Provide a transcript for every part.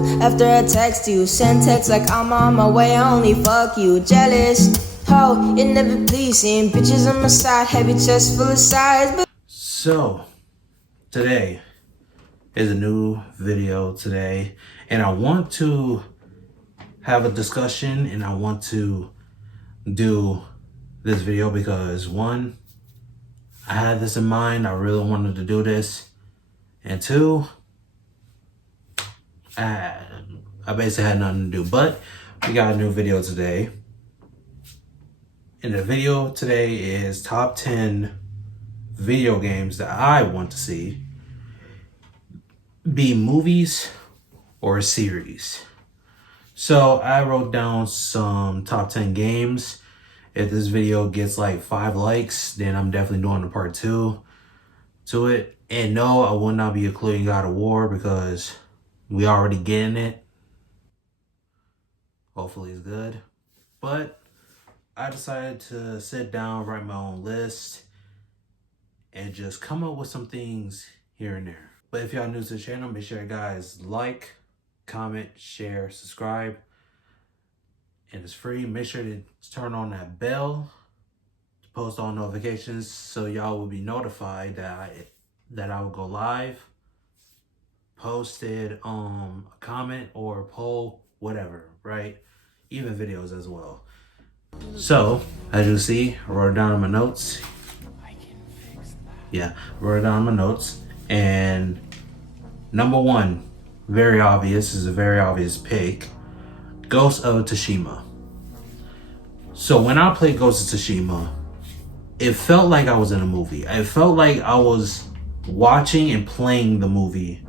do after I text you? Send text like I'm on my way, I only fuck you. Jealous, ho, it never pleasing. Bitches on my side, heavy chest full of size. So, today is a new video today, and I want to have a discussion, and I want to do this video because one, I had this in mind, I really wanted to do this, and two, I basically had nothing to do, but we got a new video today. And the video today is top 10 video games that I want to see, be movies or a series. So I wrote down some top 10 games. If this video gets like 5 likes, then I'm definitely doing a part 2 to it. And no, I will not be including God of War because we already getting it. Hopefully it's good. But I decided to sit down, write my own list, and just come up with some things here and there. But if y'all new to the channel, make sure you guys like, comment, share, subscribe. And it's free. Make sure to turn on that bell to post all notifications so y'all will be notified that I will go live, posted a comment or a poll, whatever, right? Even videos as well. So, as you see, I wrote it down in my notes. Yeah, wrote it down in my notes. And number 1, very obvious, is a very obvious pick. Ghost of Tsushima. So when I played Ghost of Tsushima, it felt like I was in a movie. It felt like I was watching and playing the movie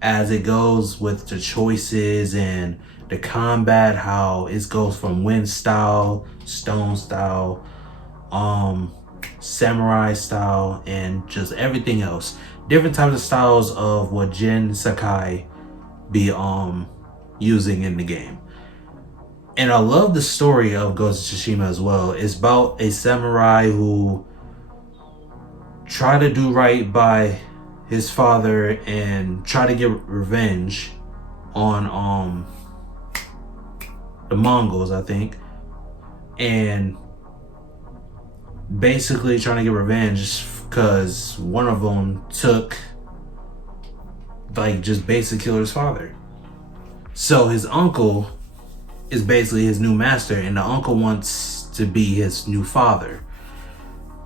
as it goes with the choices and the combat, how it goes from wind style, stone style, samurai style, and just everything else. Different types of styles of what Jin Sakai be using in the game. And I love the story of Ghost of Tsushima as well. It's about a samurai who tried to do right by his father and try to get revenge on the Mongols, I think. And basically trying to get revenge because one of them took, like, just basically killed his father. So his uncle is basically his new master, and the uncle wants to be his new father.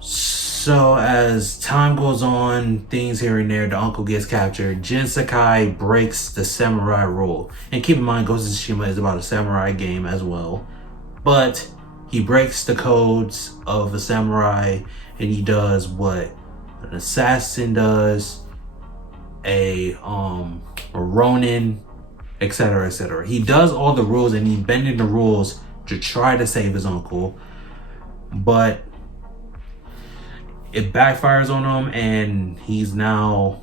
So as time goes on, things here and there, the uncle gets captured. Jin Sakai breaks the samurai rule. And keep in mind, Ghost of Tsushima is about a samurai game as well. But he breaks the codes of a samurai, and he does what an assassin does, a ronin, etc., etc. He does all the rules, and he's bending the rules to try to save his uncle, but it backfires on him, and he's now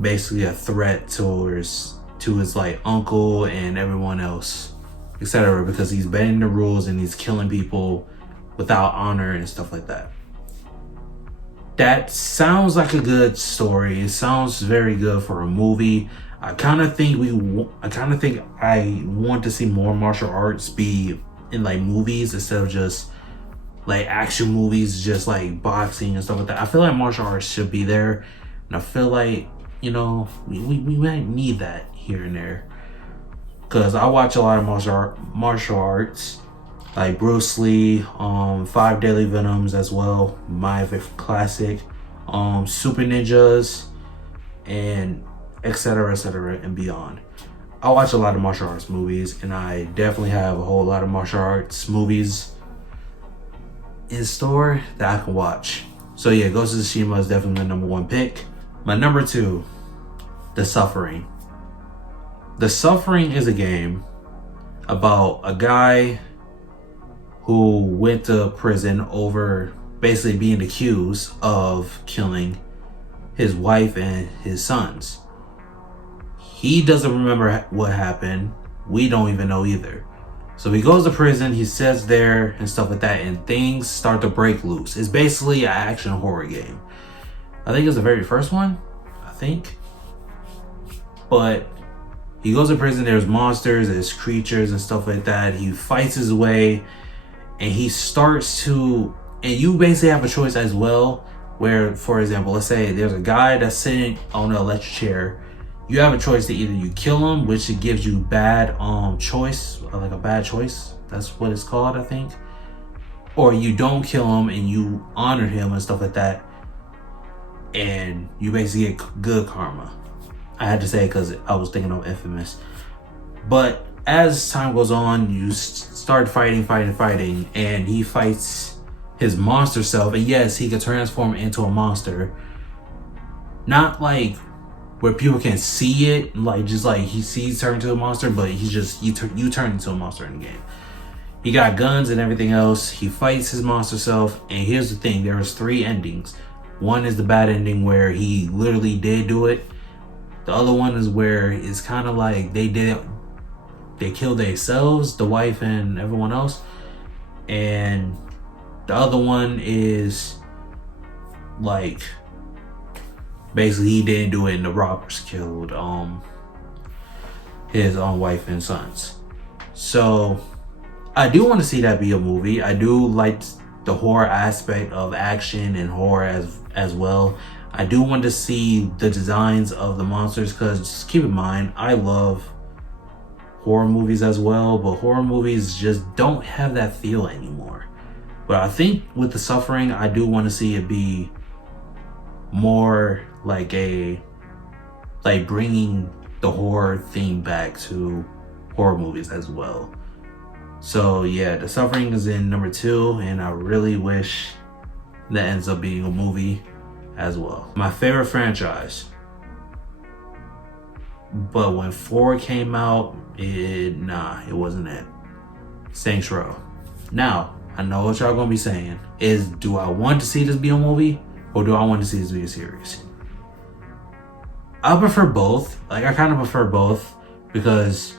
basically a threat to his like uncle and everyone else, etc., because he's bending the rules and he's killing people without honor and stuff like that. That sounds like a good story. It sounds very good for a movie. I kind of think I want to see more martial arts be in like movies instead of just like action movies, just like boxing and stuff like that. I feel like martial arts should be there, and I feel like, you know, we might need that here and there. Cause I watch a lot of martial arts, like Bruce Lee, 5 Deadly Venoms as well, my classic, Super Ninjas, and etc., etc., and beyond. I watch a lot of martial arts movies, and I definitely have a whole lot of martial arts movies in store that I can watch. So yeah, Ghost of Tsushima is definitely my number 1 pick. My number 2, The Suffering. The Suffering is a game about a guy who went to prison over basically being accused of killing his wife and his sons. He doesn't remember what happened. We don't even know either. So he goes to prison, he sits there and stuff like that, and things start to break loose. It's basically an action horror game. I think it's the very first one, I think. But He goes to prison, there's monsters, there's creatures and stuff like that. He fights his way, and he starts to, and you basically have a choice as well, where, for example, let's say there's a guy that's sitting on an electric chair. You have a choice to either you kill him, which it gives you bad choice, like a bad choice. That's what it's called, I think. Or you don't kill him and you honor him and stuff like that, and you basically get good karma. I had to say it because I was thinking of Infamous. But as time goes on, you start fighting, and he fights his monster self. And yes, he could transform into a monster. Not like where people can see it, like just like he sees turn into a monster, but he's just, you turn into a monster in the game. He got guns and everything else. He fights his monster self. And here's the thing, there's 3 endings. One is the bad ending where he literally did do it. The other one is where it's kind of like they did it. They killed themselves, the wife and everyone else. And the other one is like basically he didn't do it and the robbers killed his own wife and sons. So I do want to see that be a movie. I do like the horror aspect of action and horror as well. I do want to see the designs of the monsters, because just keep in mind, I love horror movies as well, but horror movies just don't have that feel anymore. But I think with The Suffering, I do want to see it be more like bringing the horror theme back to horror movies as well. So yeah, The Suffering is in number 2, and I really wish that ends up being a movie as well. My favorite franchise, but when 4 came out, it wasn't it. Saints Row. Now, I know what y'all gonna be saying is, do I want to see this be a movie, or do I want to see this be a series? I prefer both. Like, I kind of prefer both, because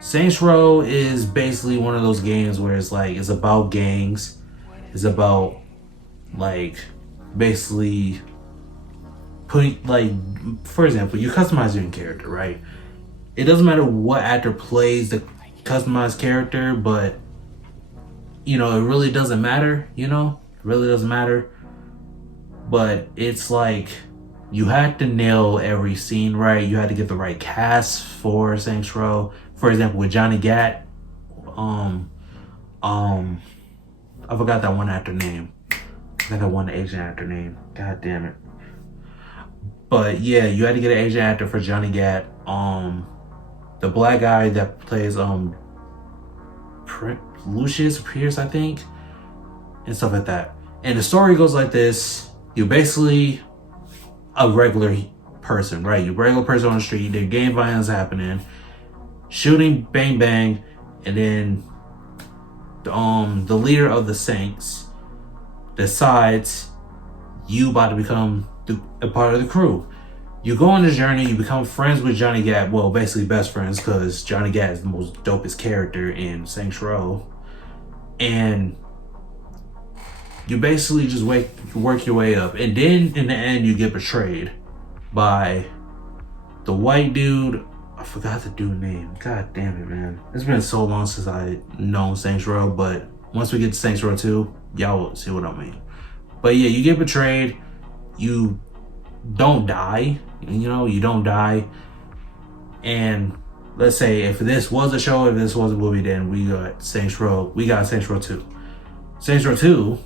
Saints Row is basically one of those games where it's like, it's about gangs. It's about like basically putting, like, for example, you customize your character, right? It doesn't matter what actor plays the customized character, but you know, it really doesn't matter, you know? It really doesn't matter. But it's like, you had to nail every scene right. You had to get the right cast for Saints Row. For example, with Johnny Gat, I forgot that one actor name. I think I won the Asian actor name. God damn it. But yeah, you had to get an Asian actor for Johnny Gat. The black guy that plays Lucius Pierce, I think, and stuff like that. And the story goes like this: you're basically a regular person, right? You're a regular person on the street. There's gang violence happening, shooting, bang bang, and then the leader of the Saints decides you about to become a part of the crew. You go on this journey, you become friends with Johnny Gat. Well, basically best friends, because Johnny Gat is the most dopest character in Saints Row. And you basically just work your way up. And then in the end, you get betrayed by the white dude. I forgot the dude's name. God damn it, man. It's been so long since I known Saints Row, but once we get to Saints Row 2, y'all will see what I mean. But yeah, you get betrayed. You don't die. You know, you don't die. And let's say if this was a show, if this was a movie, then we got Saints Row 2. Saints Row 2,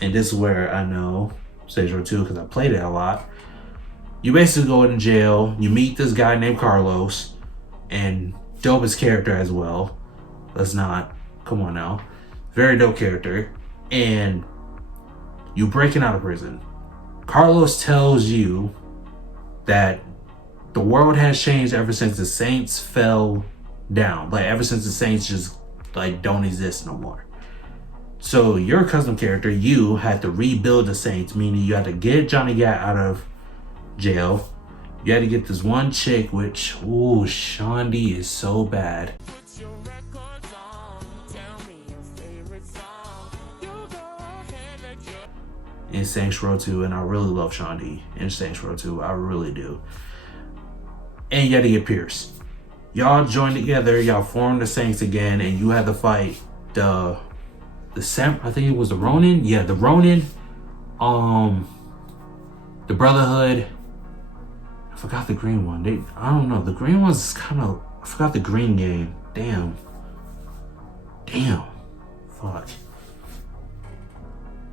and this is where I know Saints Row 2 because I played it a lot. You basically go in jail, you meet this guy named Carlos, and dopest character as well. Come on now. Very dope character. And you breaking out of prison. Carlos tells you that the world has changed ever since the Saints fell down. Like, ever since the Saints just like don't exist no more. So your custom character, you had to rebuild the Saints, meaning you had to get Johnny Gat out of jail. You had to get this one chick, which, ooh, Shaundi is so bad. In Saints Row 2, and I really love Shaundi in Saints Row 2. I really do. And you had to get Pierce. y'all join together, y'all form the Saints again, and you had to fight the I think it was the Ronin. Yeah, the Ronin, the Brotherhood. I forgot the green one. I don't know. The green one's kind of, I forgot the green game. Damn. Fuck.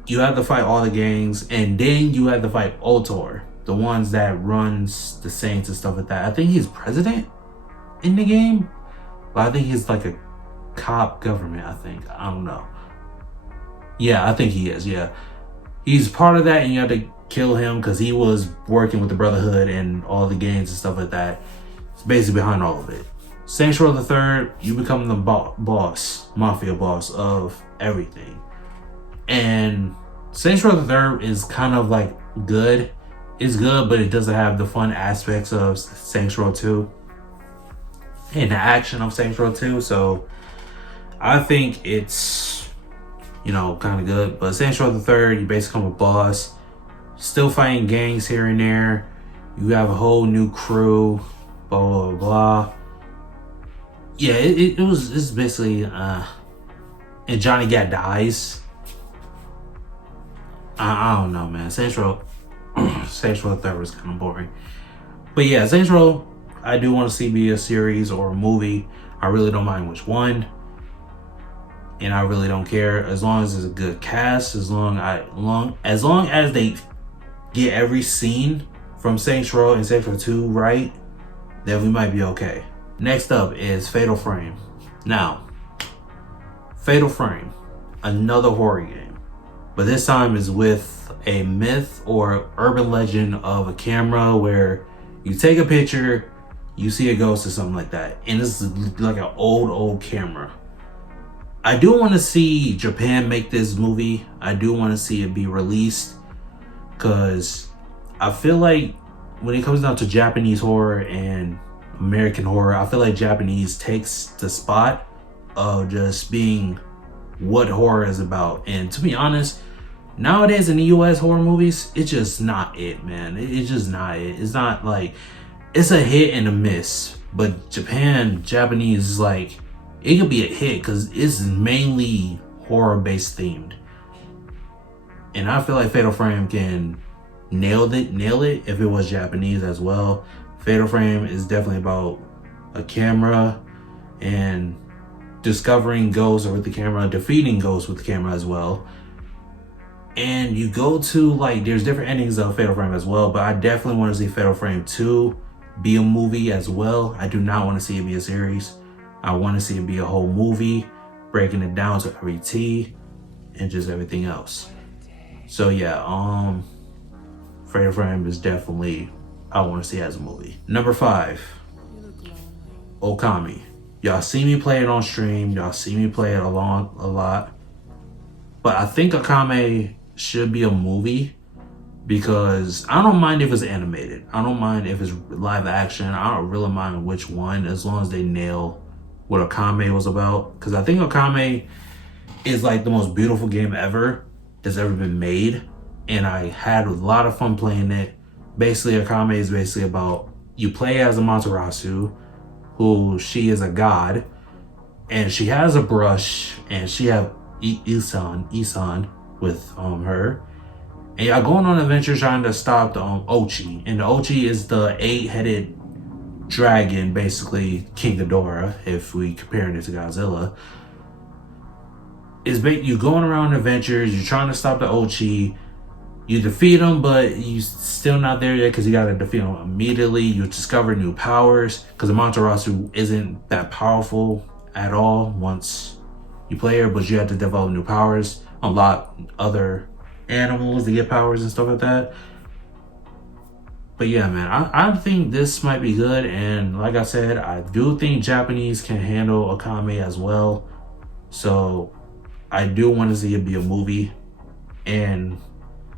You had to fight all the gangs, and then you had to fight Ultor, the ones that runs the Saints and stuff like that. I think he's president in the game, but I think he's like a cop government, I think. I don't know. Yeah, I think he is, yeah. He's part of that, and you have to kill him because he was working with the Brotherhood and all the gangs and stuff like that. It's basically behind all of it. Saints Row the Third, you become the mafia boss of everything. And Saints Row the Third is kind of like good. It's good, but it doesn't have the fun aspects of Saints Row 2 and the action of Saints Row 2. So I think it's, kind of good. But Saints Row the Third, you basically become a boss. Still fighting gangs here and there. You have a whole new crew. Blah, blah, blah. Yeah, it's basically, and Johnny Gat dies. I don't know, man. Saints Row the Third was kind of boring. But yeah, Saints Row, I do want to see be a series or a movie. I really don't mind which one. And I really don't care as long as it's a good cast, as long as they get every scene from Saints Row and Saints Row 2 right, then we might be okay. Next up is Fatal Frame. Now, Fatal Frame, another horror game, but this time is with a myth or urban legend of a camera where you take a picture, you see a ghost or something like that, and this is like an old camera. I do want to see Japan make this movie. I do want to see it be released, because I feel like when it comes down to Japanese horror and American horror, I feel like Japanese takes the spot of just being what horror is about. And to be honest, nowadays in the US horror movies, it's just not it, man. It's just not it. It's not like, it's a hit and a miss. But Japanese is like, it could be a hit because it's mainly horror based themed. And I feel like Fatal Frame can nail it if it was Japanese as well. Fatal Frame is definitely about a camera and discovering ghosts with the camera, defeating ghosts with the camera as well. And you go to, like, there's different endings of Fatal Frame as well, but I definitely want to see Fatal Frame 2 be a movie as well. I do not want to see it be a series. I want to see it be a whole movie, breaking it down to every T and just everything else. So yeah, Fatal Frame is definitely, I want to see it as a movie. Number 5, Okami. Y'all see me play it on stream. Y'all see me play it a lot. But I think Okami should be a movie, because I don't mind if it's animated. I don't mind if it's live action. I don't really mind which one, as long as they nail what Okami was about. Because I think Okami is like the most beautiful game ever that's ever been made. And I had a lot of fun playing it. Basically, Okami is basically about, you play as Amaterasu, who she is a god. And she has a brush, and she have Isan with her. And y'all going on adventures trying to stop the Ochi. And the Ochi is the 8-headed dragon, basically King Ghidorah, if we comparing it to Godzilla. You going around adventures, you're trying to stop the Ochi, you defeat them, but you still not there yet because you gotta defeat them immediately. You discover new powers, because Amaterasu isn't that powerful at all once you play her, but you have to develop new powers, unlock other animals to get powers and stuff like that. But yeah, man, I think this might be good. And like I said, I do think Japanese can handle Okami as well. So I do want to see it be a movie. And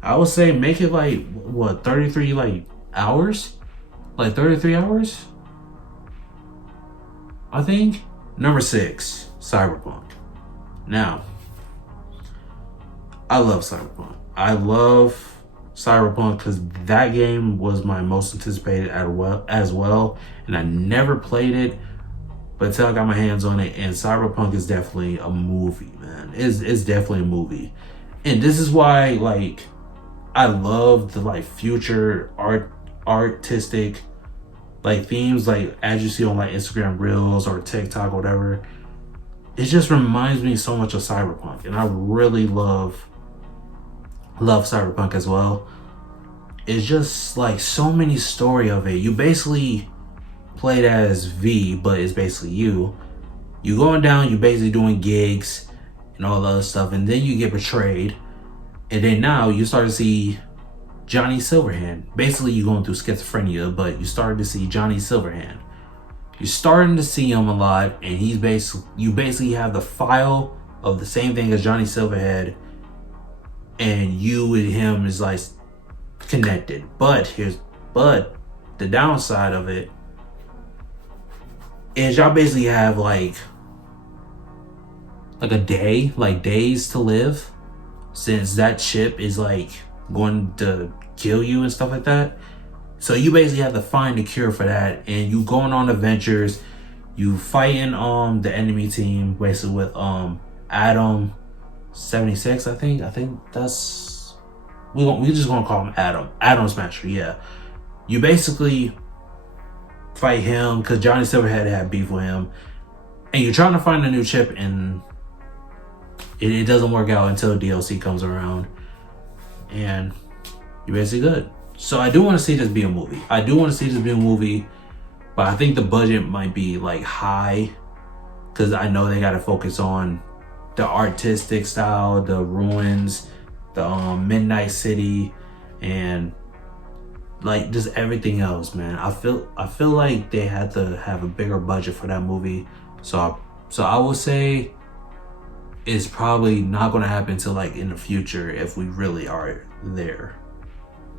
I would say make it like, 33 hours? Like 33 hours? I think. Number 6, Cyberpunk. Now, I love Cyberpunk. I love Cyberpunk because that game was my most anticipated as well, and I never played it, But until I got my hands on it, and Cyberpunk is definitely a movie, man. It's definitely a movie. And this is why, like, I love the, like, future artistic, like, themes, like, as you see on, like, Instagram Reels or TikTok or whatever. It just reminds me so much of Cyberpunk. And I really love Cyberpunk as well. It's just, like, so many story of it. You basically played as V, but it's basically you. You going down, you basically doing gigs and all the other stuff, and then you get betrayed. And then now you start to see Johnny Silverhand. Basically, you're going through schizophrenia, but you started to see Johnny Silverhand. You're starting to see him a lot, and you basically have the file of the same thing as Johnny Silverhead, and you and him is like connected. But the downside of it is y'all basically have like a day, like days to live, since that chip is like going to kill you and stuff like that. So you basically have to find a cure for that, and you going on adventures. You fighting the enemy team basically with Adam 76, I think that's we just gonna call him Adam Smasher. Yeah, you basically fight him because Johnny Silverhead had beef with him, and you're trying to find a new chip, and it doesn't work out until DLC comes around, and you're basically good. So I do want to see this be a movie. But I think the budget might be like high, because I know they got to focus on the artistic style, the ruins, the Midnight City, and like just everything else, man. I feel like they had to have a bigger budget for that movie. So I will say it's probably not going to happen till like in the future if we really are there.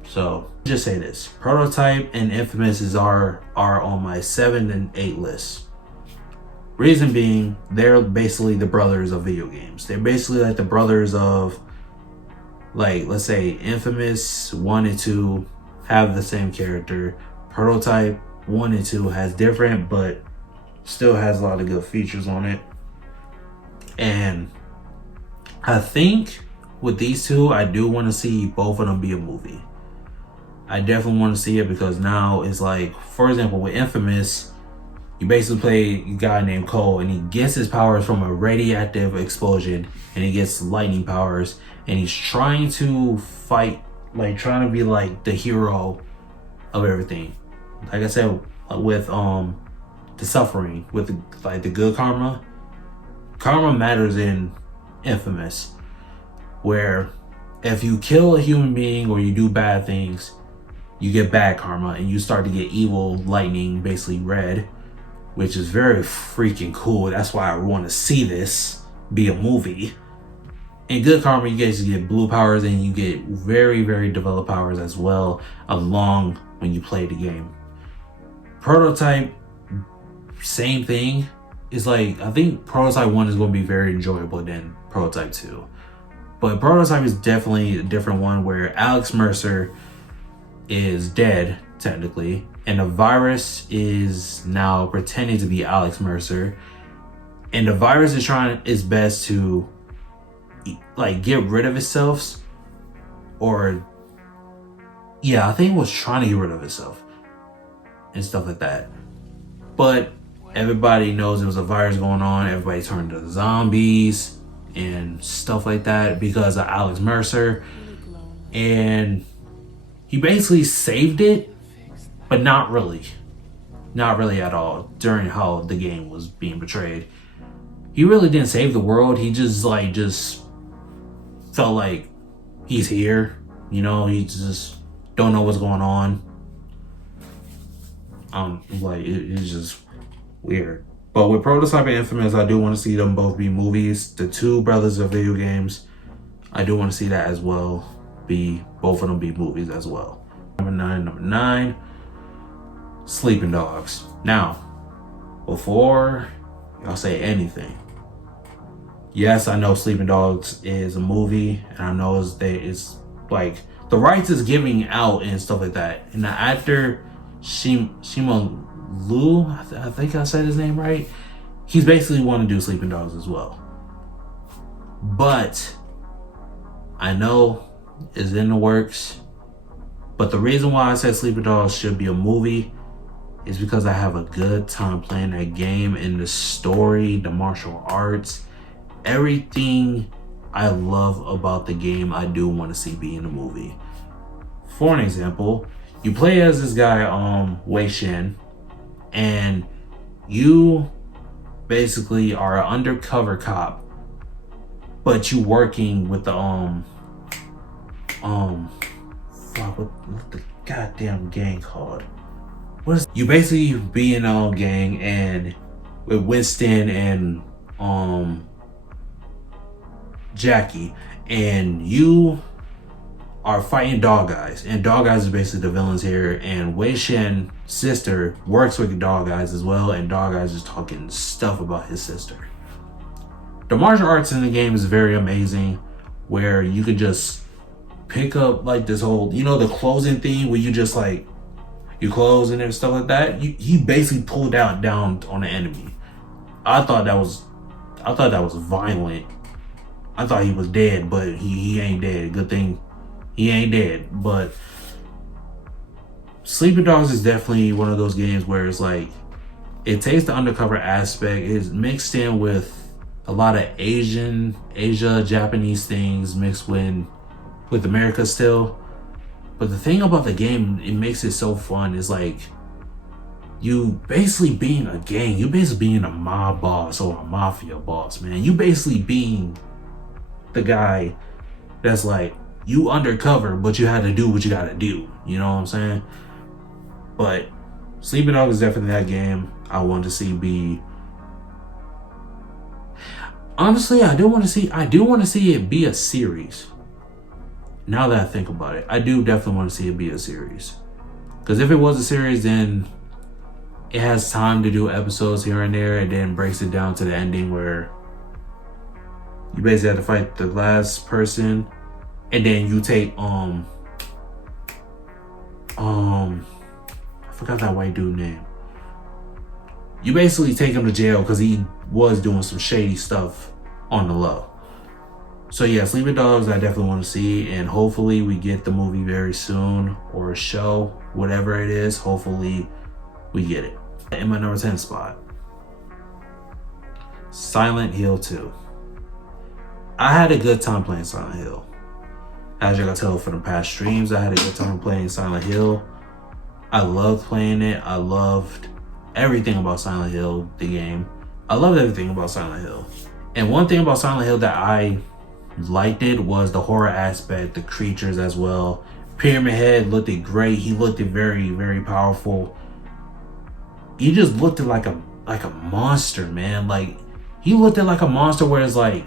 So just say this: Prototype and Infamous are on my 7 and 8 list. Reason being, they're basically the brothers of video games. They're basically like the brothers of, like, let's say Infamous 1 and 2 have the same character. Prototype 1 and 2 has different, but still has a lot of good features on it. And I think with these two, I do want to see both of them be a movie. I definitely want to see it, because now it's like, for example, with Infamous, you basically play a guy named Cole, and he gets his powers from a radioactive explosion, and he gets lightning powers, and he's trying to fight, like trying to be like the hero of everything. Like I said, with the suffering, with like the good karma matters in Infamous, where if you kill a human being or you do bad things, you get bad karma, and you start to get evil lightning, basically red, which is very freaking cool. That's why I want to see this be a movie. In good karma, you guys get blue powers, and you get very, very developed powers as well, along when you play the game. Prototype, same thing. It's like, I think Prototype 1 is going to be very enjoyable than Prototype 2. But Prototype is definitely a different one, where Alex Mercer is dead, technically, and the virus is now pretending to be Alex Mercer, and the virus is trying its best to like get rid of itself, or yeah, I think it was trying to get rid of itself and stuff like that. But everybody knows there was a virus going on. Everybody turned to zombies and stuff like that because of Alex Mercer, and he basically saved it, but not really at all. During how the game was being portrayed, he really didn't save the world. He just felt like he's here, he just don't know what's going on. It's just weird. But with Prototype and Infamous, I do want to see them both be movies. The two brothers of video games, I do want to see that as well. Both of them be movies as well. Number nine, Sleeping Dogs. Now, before y'all say anything, yes, I know Sleeping Dogs is a movie, and I know it's like the rights is giving out and stuff like that. And the actor Shima Lu, I think I said his name right. he's basically want to do Sleeping Dogs as well. But I know it's in the works. But the reason why I said Sleeping Dogs should be a movie is because I have a good time playing that game, and the story, the martial arts, everything I love about the game, I do want to see be in the movie. For an example, you play as this guy, Wei Shen, and you basically are an undercover cop, but you working with the what the goddamn gang called? What is you basically be in a gang and with Winston and Jackie, and you are fighting Dog Eyes, and Dog Eyes is basically the villains here, and Wei Shen's sister works with Dog Eyes as well, and Dog Eyes is talking stuff about his sister. The martial arts in the game is very amazing, where you could just pick up like this whole, the closing thing where you just like, you close and stuff like that. He basically pulled out down on the enemy. I thought that was violent. I thought he was dead, but he ain't dead. Good thing he ain't dead. But Sleeping Dogs is definitely one of those games where it's like, it takes the undercover aspect, it's mixed in with a lot of Asia, Japanese things mixed with America still. But the thing about the game, it makes it so fun, is like, you basically being a gang, you basically being a mob boss or a mafia boss, man. You basically being the guy that's like, you undercover, but you had to do what you gotta do. You know what I'm saying? But Sleeping Dog is definitely that game I want to see be. Honestly, I do want to see it be a series. Now that I think about it, I do definitely want to see it be a series. Because if it was a series, then it has time to do episodes here and there, and then breaks it down to the ending where you basically have to fight the last person, and then you take I forgot that white dude's name. You basically take him to jail because he was doing some shady stuff on the low. So yeah, Sleeping Dogs I definitely want to see, and hopefully we get the movie very soon, or a show, whatever it is. Hopefully we get it. In my number 10 spot, Silent Hill 2. I had a good time playing Silent Hill. As you can tell from the past streams, I had a good time playing Silent Hill. I loved playing it. I loved everything about Silent Hill, the game. I loved everything about Silent Hill. And one thing about Silent Hill that I liked it was the horror aspect, the creatures as well. Pyramid Head looked it great. He looked it very, very powerful. He just looked it like a monster, man. Like, he looked it like a monster where it's like,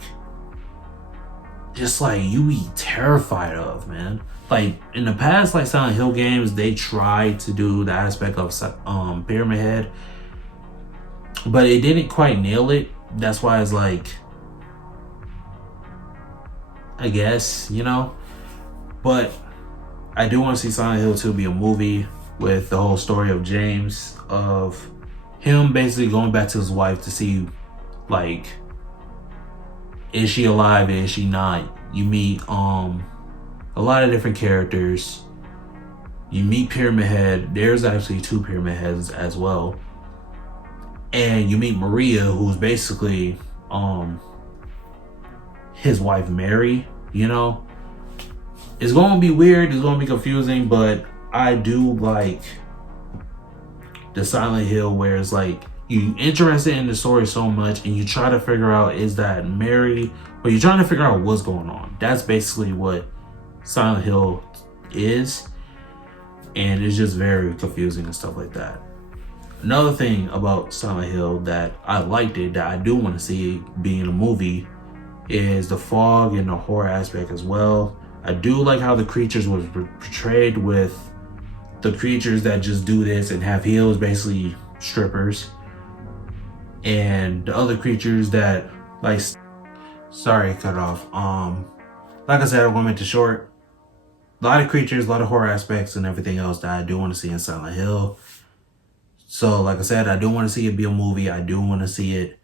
just like you be terrified of, man. Like in the past, like Silent Hill games, they tried to do the aspect of Pyramid Head, but it didn't quite nail it. That's why it's like, I guess, but I do want to see Silent Hill 2 be a movie with the whole story of James, of him basically going back to his wife to see, like, is she alive, is she not? You meet a lot of different characters. You meet Pyramid Head. There's actually 2 Pyramid Heads as well. And you meet Maria, who's basically his wife Mary. It's going to be weird, it's going to be confusing, but I do like the Silent Hill where it's like you interested in the story so much and you try to figure out, is that Mary, or you're trying to figure out what's going on. That's basically what Silent Hill is, and it's just very confusing and stuff like that. Another thing about Silent Hill that I liked it, that I do want to see being a movie, is the fog and the horror aspect as well. I do like how the creatures was portrayed, with the creatures that just do this and have heels, basically strippers, and the other creatures that, like, sorry, cut off. Like I said, I'm going to make it short. A lot of creatures, a lot of horror aspects and everything else that I do want to see in Silent Hill. So like I said, I do want to see it be a movie. I do want to see it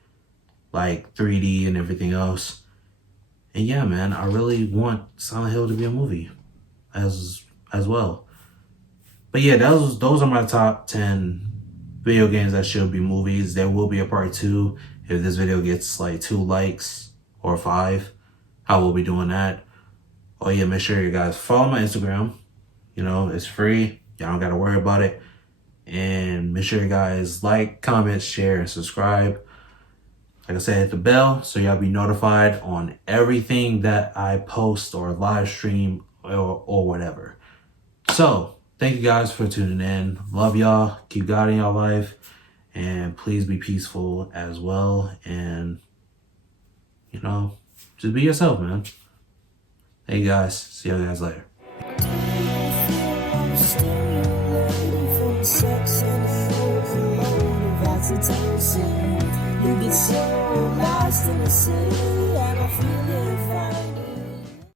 like 3D and everything else. And yeah, man, I really want Silent Hill to be a movie as well. But yeah, those are my top 10 video games that should be movies. There will be a part 2 if this video gets like 2 likes or 5. I will be doing that. Oh yeah, make sure you guys follow my Instagram. You know, it's free. Y'all don't gotta worry about it. And make sure you guys like, comment, share, and subscribe. Like I said, hit the bell so y'all be notified on everything that I post or live stream or whatever. So, thank you guys for tuning in. Love y'all. Keep God in your life. And please be peaceful as well. And, you know, just be yourself, man. Hey guys. See you guys later. You get so lost in the city, and I feel